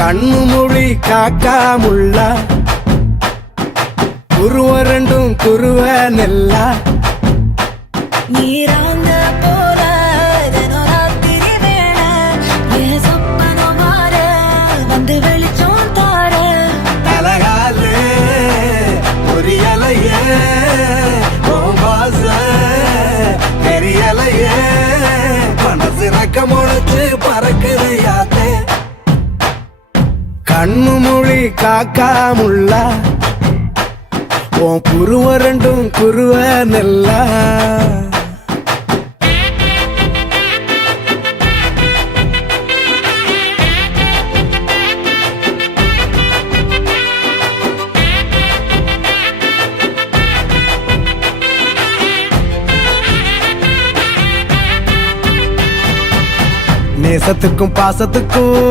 கண்ணு மொழி காக்காமுள்ளா குருவ ரெண்டும் குருவ நெல்லா நீராங்க போல தினராத்திரி வேண என் சொப்பனம் மாற வந்து வெளிச்சம் தார தலகாலே பொரியலையே ஓம்பாச பெரியலையே மனசு ரக்க முளைச்சு பறக்குது யாத்தே கண்ணு மொழி காக்காமுள்ளா உன் குருவ ரெண்டும் குருவ நெல்லா நேசத்துக்கும் பாசத்துக்கும்